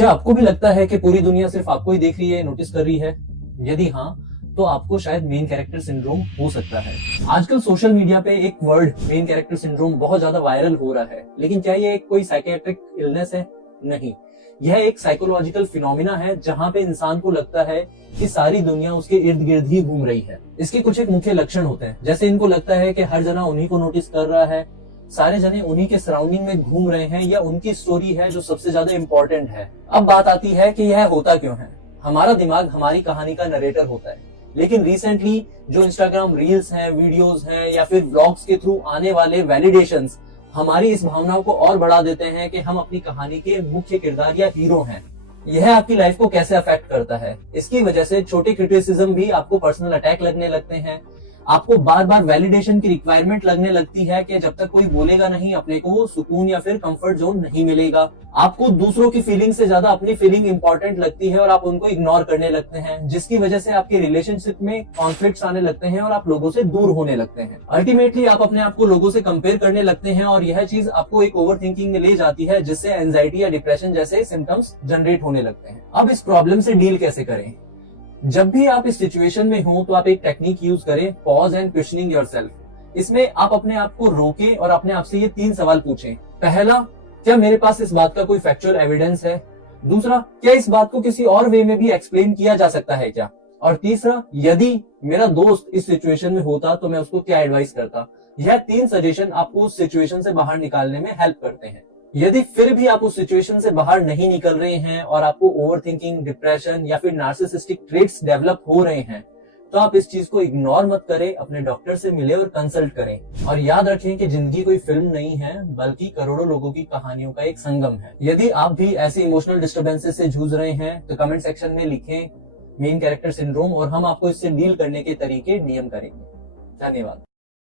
क्या आपको भी लगता है कि पूरी दुनिया सिर्फ आपको ही देख रही है, नोटिस कर रही है? यदि हाँ, तो आपको शायद मेन कैरेक्टर सिंड्रोम हो सकता है। आजकल सोशल मीडिया पे एक वर्ड मेन कैरेक्टर सिंड्रोम बहुत ज्यादा वायरल हो रहा है, लेकिन क्या ये कोई साइकियाट्रिक इलनेस है? नहीं, यह एक साइकोलॉजिकल फिनोमिना है जहाँ पे इंसान को लगता है कि सारी दुनिया उसके इर्द गिर्द ही घूम रही है। इसके कुछ एक मुख्य लक्षण होते हैं, जैसे इनको लगता है कि हर जना उन्हीं को नोटिस कर रहा है, सारे जने उन्हीं के सराउंडिंग में घूम रहे हैं, या उनकी स्टोरी है जो सबसे ज्यादा इम्पोर्टेंट है। अब बात आती है कि यह होता क्यों है। हमारा दिमाग हमारी कहानी का नरेटर होता है, लेकिन रिसेंटली जो इंस्टाग्राम रील्स हैं, वीडियोस हैं, या फिर व्लॉग्स के थ्रू आने वाले वैलिडेशंस हमारी इस भावनाओं को और बढ़ा देते हैं कि हम अपनी कहानी के मुख्य किरदार या हीरो हैं। यह आपकी लाइफ को कैसे अफेक्ट करता है? इसकी वजह से छोटे क्रिटिसिज्म भी आपको पर्सनल अटैक लगने लगते हैं। आपको बार बार वैलिडेशन की रिक्वायरमेंट लगने लगती है कि जब तक कोई बोलेगा नहीं, अपने को सुकून या फिर कंफर्ट जोन नहीं मिलेगा। आपको दूसरों की फीलिंग से ज्यादा अपनी फीलिंग इंपॉर्टेंट लगती है और आप उनको इग्नोर करने लगते हैं, जिसकी वजह से आपके रिलेशनशिप में कॉन्फ्लिक्ट्स आने लगते हैं और आप लोगों से दूर होने लगते हैं। अल्टीमेटली आप अपने आप को लोगों से कंपेयर करने लगते हैं और यह चीज आपको एक ओवर थिंकिंग में ले जाती है, जिससे एंजाइटी या डिप्रेशन जैसे सिम्टम्स जनरेट होने लगते हैं। अब इस प्रॉब्लम से डील कैसे करें? जब भी आप इस सिचुएशन में हो तो आप एक टेक्निक यूज करें, पॉज एंड क्वेश्चनिंग योरसेल्फ। इसमें आप अपने आप को रोकें और अपने आप से ये 3 सवाल पूछें। पहला, क्या मेरे पास इस बात का कोई फैक्चुअल एविडेंस है? दूसरा, क्या इस बात को किसी और वे में भी एक्सप्लेन किया जा सकता है क्या? और तीसरा, यदि मेरा दोस्त इस सिचुएशन में होता तो मैं उसको क्या एडवाइस करता? यह 3 सजेशन आपको उस सिचुएशन से बाहर निकालने में हेल्प करते हैं। यदि फिर भी आप उस सिचुएशन से बाहर नहीं निकल रहे हैं और आपको ओवरथिंकिंग, डिप्रेशन या फिर नार्सिसिस्टिक ट्रेट्स डेवलप हो रहे हैं, तो आप इस चीज को इग्नोर मत करें, अपने डॉक्टर से मिले और कंसल्ट करें। और याद रखें कि जिंदगी कोई फिल्म नहीं है, बल्कि करोड़ों लोगों की कहानियों का एक संगम है। यदि आप भी ऐसे इमोशनल डिस्टर्बेंसेस से जूझ रहे हैं तो कमेंट सेक्शन में लिखें मेन कैरेक्टर सिंड्रोम, और हम आपको इससे डील करने के तरीके डीएम करेंगे। धन्यवाद।